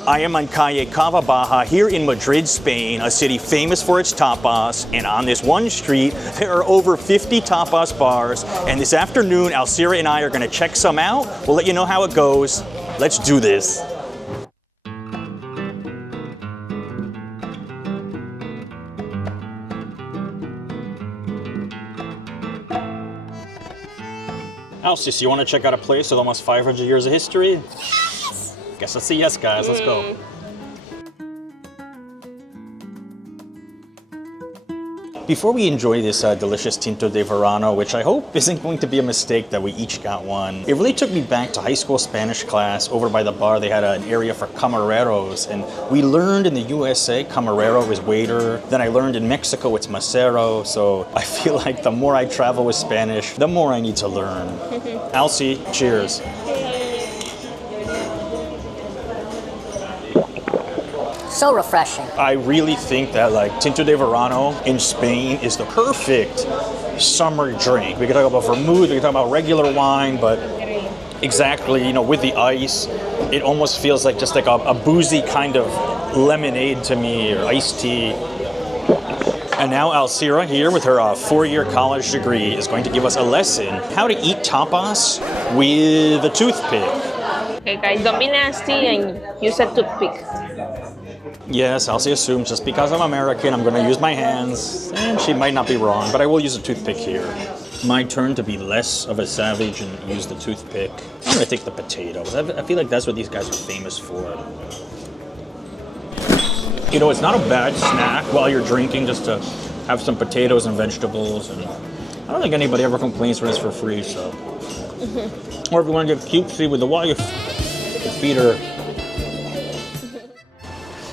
I am on Calle Cava Baja here in Madrid, Spain, a city famous for its tapas. And on this one street, there are over 50 tapas bars. And this afternoon, Alcira and I are going to check some out. We'll let you know how it goes. Let's do this. Alcis, you want to check out a place with almost 500 years of history? Guess that's a yes, guys. Let's go. Before we enjoy this delicious Tinto de Verano, which I hope isn't going to be a mistake that we each got one, it really took me back to high school Spanish class. Over by the bar, they had an area for camareros, and we learned in the USA, camarero is waiter. Then I learned in Mexico, it's mesero. So I feel like the more I travel with Spanish, the more I need to learn. Alcie, cheers. So refreshing. I really think that like Tinto de Verano in Spain is the perfect summer drink. We can talk about vermouth, we can talk about regular wine, but exactly, you know, with the ice, it almost feels like just like a boozy kind of lemonade to me, or iced tea. And now Alcira here with her 4-year college degree is going to give us a lesson how to eat tapas with a toothpick. Okay guys, don't be nasty and use a toothpick. Yes, Alcie assumes just because I'm American, I'm going to use my hands, and she might not be wrong, but I will use a toothpick here. My turn to be less of a savage and use the toothpick. I'm going to take the potatoes. I feel like that's what these guys are famous for. You know, it's not a bad snack while you're drinking, just to have some potatoes and vegetables. And I don't think anybody ever complains when it's for free, so. Or if you want to get cutesy with the wife, feed her.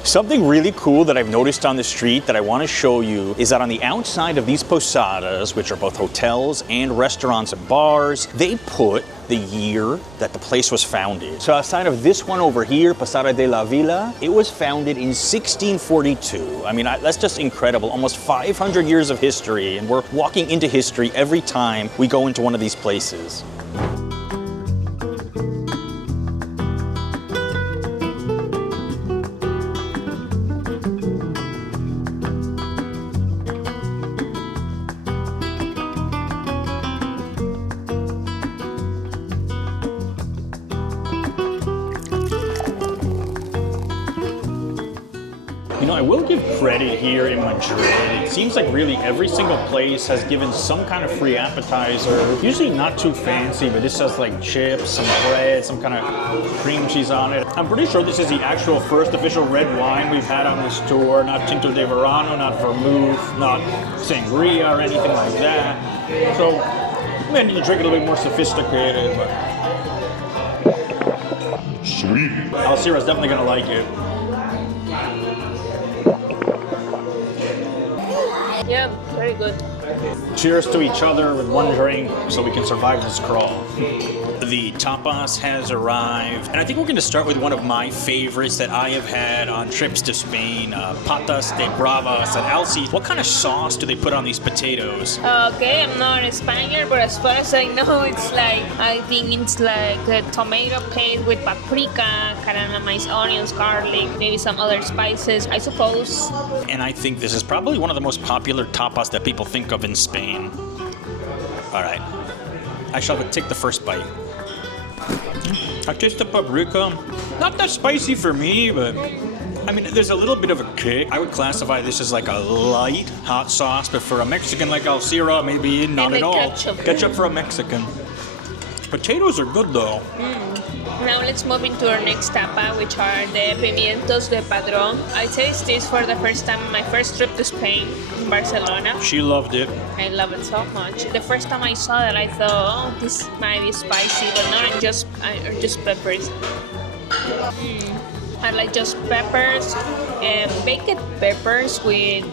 Something really cool that I've noticed on the street that I want to show you is that on the outside of these posadas, which are both hotels and restaurants and bars, they put the year that the place was founded. So outside of this one over here, Posada de la Villa, it was founded in 1642. I mean, that's just incredible. Almost 500 years of history, and we're walking into history every time we go into one of these places. You know, I will give credit here in Madrid. It seems like really every single place has given some kind of free appetizer. Usually not too fancy, but this has like chips, some bread, some kind of cream cheese on it. I'm pretty sure this is the actual first official red wine we've had on this tour. Not Tinto de Verano, not vermouth, not Sangria or anything like that. So, we need to drink it a little bit more sophisticated, but... Sweet. Alcira's definitely gonna like it. Yeah, very good. Cheers to each other with one drink so we can survive this crawl. The tapas has arrived, and I think we're going to start with one of my favorites that I have had on trips to Spain, patas de bravas. And Alcie, what kind of sauce do they put on these potatoes? Okay, I'm not a Spaniard, but as far as I know, it's like, I think it's like a tomato paste with paprika, caramelized onions, garlic, maybe some other spices, I suppose. And I think this is probably one of the most popular tapas that people think of in Spain. All right, I shall take the first bite. I taste the paprika. Not that spicy for me, but I mean, there's a little bit of a kick. I would classify this as like a light hot sauce, but for a Mexican like Alcira, maybe not at all. Ketchup for a Mexican. Potatoes are good though. Now let's move into our next tapa, which are the pimientos de padrón. I tasted this for the first time on my first trip to Spain, in Barcelona. She loved it. I love it so much. The first time I saw that, I thought, oh, this might be spicy, but not just peppers. I like just peppers and baked peppers with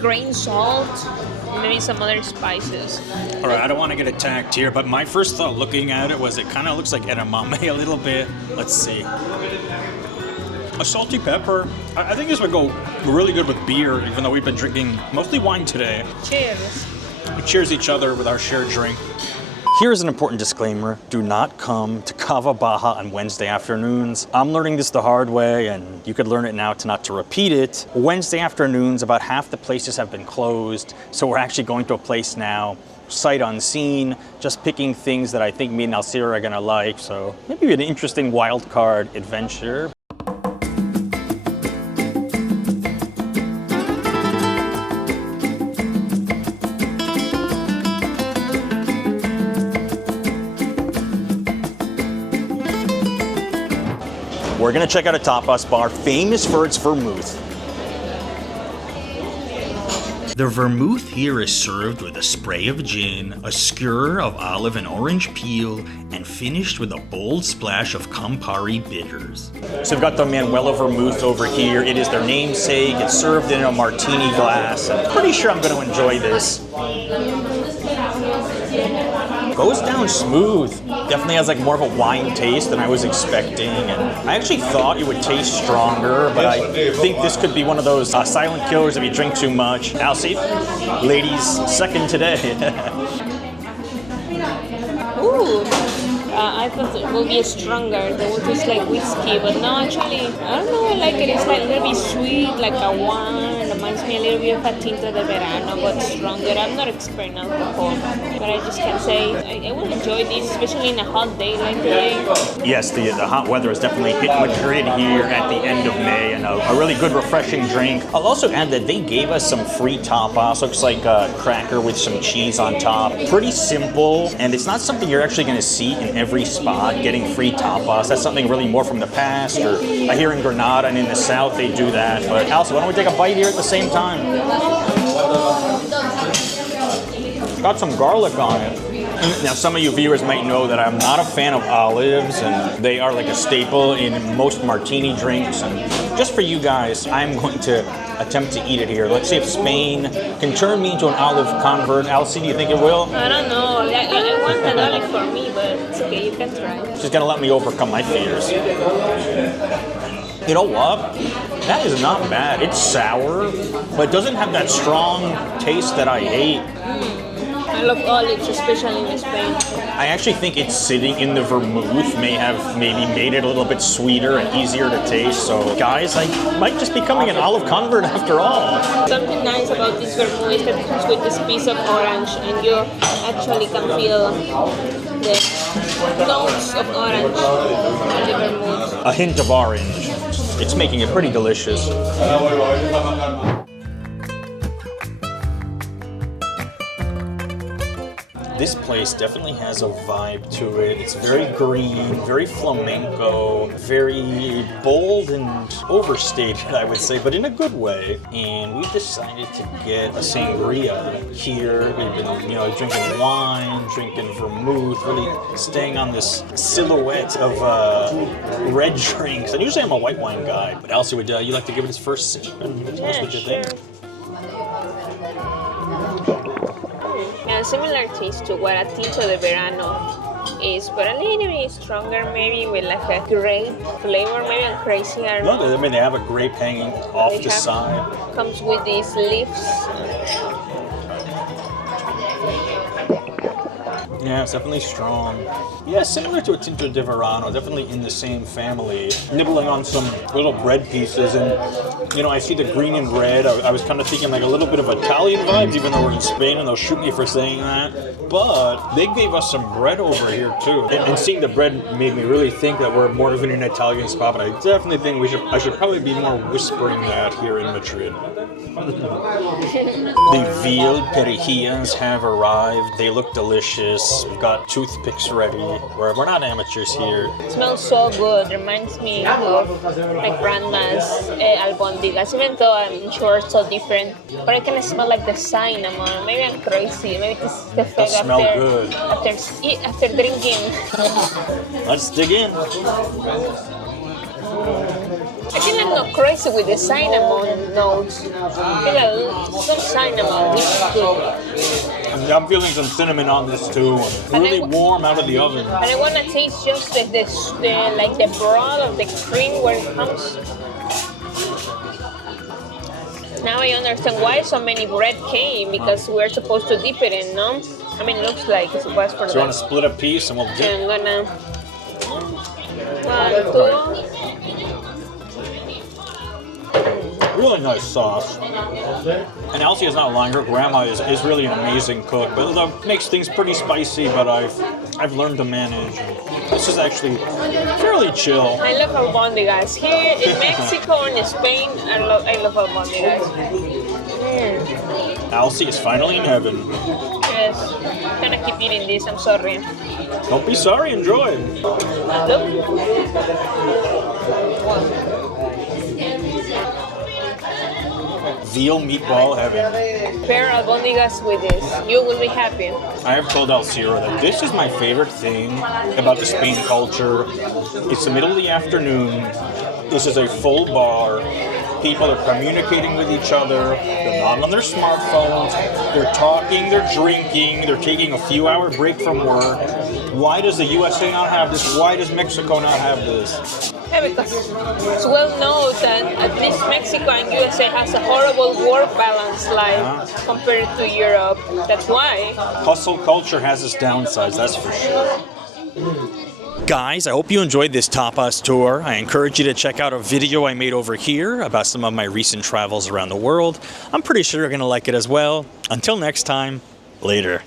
grain salt, maybe some other spices. All right, I don't want to get attacked here, but my first thought looking at it was it kind of looks like edamame a little bit. Let's see. A salty pepper. I think this would go really good with beer, even though we've been drinking mostly wine today. Cheers. We cheers each other with our shared drink. Here's an important disclaimer. Do not come to Cava Baja on Wednesday afternoons. I'm learning this the hard way, and you could learn it now to not to repeat it. Wednesday afternoons, about half the places have been closed, so we're actually going to a place now, sight unseen, just picking things that I think me and Alcira are gonna like, so maybe an interesting wild card adventure. We're gonna check out a tapas bar famous for its vermouth. The vermouth here is served with a spray of gin, a skewer of olive and orange peel, and finished with a bold splash of Campari bitters. So we've got the Manuela vermouth over here. It is their namesake. It's served in a martini glass. I'm pretty sure I'm gonna enjoy this. Goes down smooth. Definitely has like more of a wine taste than I was expecting. And I actually thought it would taste stronger, but I think this could be one of those silent killers if you drink too much. Alcira, ladies second today. Ooh, I thought it would be stronger. It would taste like whiskey, but no, actually, I don't know. I like it. It's like a little bit sweet, like a wine. It reminds me a little bit of a Tinto de Verano, but stronger. I'm not expert in alcohol, but I just can say I will enjoy this, especially in a hot day like today. Yes, the hot weather has definitely hit Madrid here at the end of May, and a really good, refreshing drink. I'll also add that they gave us some free tapas. Looks like a cracker with some cheese on top. Pretty simple, and it's not something you're actually going to see in every spot, getting free tapas. That's something really more from the past, or I hear in Granada and in the south they do that. But Alcira, why don't we take a bite here at the same time? Got some garlic on it. Now, some of you viewers might know that I'm not a fan of olives, and they are like a staple in most martini drinks. And just for you guys, I'm going to attempt to eat it here. Let's see if Spain can turn me into an olive convert. Alcira, do you think it will? I don't know. I want an olive for me, but it's okay. You can try. She's gonna let me overcome my fears. You know what? That is not bad. It's sour, but it doesn't have that strong taste that I hate. I love olives, especially in Spain. I actually think it's sitting in the vermouth may have maybe made it a little bit sweeter and easier to taste. So guys, I might just be becoming an olive convert after all. Something nice about this vermouth is that it comes with this piece of orange, and you actually can feel the notes of orange in the vermouth. A hint of orange. It's making it pretty delicious. This place definitely has a vibe to it. It's very green, very flamenco, very bold and overstated, I would say, but in a good way. And we decided to get a sangria here. We've been, drinking wine, drinking vermouth, really staying on this silhouette of red drinks. And usually I'm a white wine guy, but Alcira, would you like to give it its first sip and tell us what you think? Yeah, similar taste to what a Tinto de Verano is, but a little bit stronger, maybe with like a grape flavor. Maybe I'm crazy. I don't know. No, I mean they have a grape hanging off the side. Comes with these leaves. Yeah, it's definitely strong. Yeah, similar to a Tinto de Verano, definitely in the same family. Nibbling on some little bread pieces, and I see the green and red. I was kind of thinking like a little bit of Italian vibes, even though we're in Spain, and they'll shoot me for saying that. But they gave us some bread over here too, and seeing the bread made me really think that we're more of an Italian spot. But I definitely think I should probably be more whispering that here in Madrid. The veal perejilas have arrived. They look delicious. We've got toothpicks ready. We're not amateurs here. It smells so good. Reminds me of my grandma's albondigas, even though I'm sure it's so different. But I can smell like the cinnamon. Maybe I'm crazy. Maybe this is the effect after drinking. Let's dig in. I think I'm not crazy with the cinnamon notes. Some cinnamon, which is good. I'm feeling some cinnamon on this too. Really warm out of the oven. And I want to taste just the broth of the cream where it comes. Now I understand why so many bread came, because we're supposed to dip it in, no? I mean, it looks like it was for So you them. want to split a piece and we'll Okay, dip? I'm gonna. 1, 2. Really nice sauce. And Alcira is not lying. Her grandma is really an amazing cook, but it makes things pretty spicy. But I've learned to manage. This is actually fairly chill. I love albondigas. Here in Mexico and in Spain, I love albondigas. Alcira is finally in heaven. Yes. I'm gonna keep eating this. I'm sorry. Don't be sorry. Enjoy. Look. Veal meatball heaven. Pair albondigas with this. You will be happy. I have told Alcira that this is my favorite thing about the Spain culture. It's the middle of the afternoon. This is a full bar. People are communicating with each other. They're not on their smartphones. They're talking, they're drinking, they're taking a few hour break from work. Why does the USA not have this? Why does Mexico not have this? Yeah, because it's well known that at least Mexico and USA has a horrible work-balance life compared to Europe. That's why. Hustle culture has its downsides, that's for sure. Guys, I hope you enjoyed this tapas tour. I encourage you to check out a video I made over here about some of my recent travels around the world. I'm pretty sure you're going to like it as well. Until next time, later.